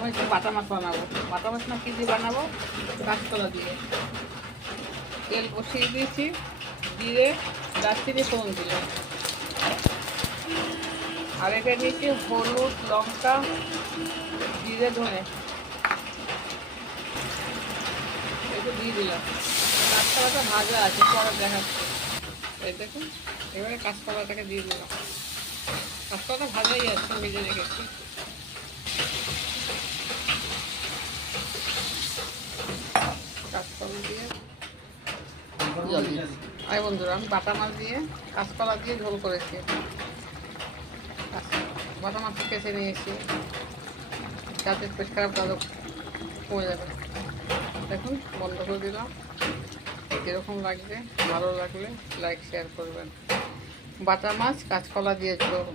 আমি একটু বাটা মাছ বানাবো। বাটা মাছ না কী দিয়ে বানাবো? কাঁচকলা দিয়ে। তেল বসিয়ে দিয়েছি, জিরে, দারচিনি, ফোড়ন দিলাম। আর এটা নিয়েছি হলুদ, লঙ্কা, জিরে, ধনে, একটু দিয়ে দিলাম। কাঁচকলাটা ভাজা আছে, পরে দেখাচ্ছি। এই দেখুন, এবারে কাঁচকলাটাকে দিয়ে দিলাম। কাঁচকলাটা ভাজাই আছে, ভেজে রেখেছি। কাঁচকলা দিয়ে আয় বন্ধুরা, আমি বাটা মাছ দিয়ে কাঁচকলা দিয়ে ঝোল করেছি। বাটা মাছ কেটে নিয়েছি, যাতে পেট খারাপ তাদের কমে যাবে। দেখুন, বন্ধ করে দিলাম। কীরকম লাগবে? ভালো লাগলে লাইক শেয়ার করবেন। বাটা মাছ কাঁচকলা দিয়ে ঝোল।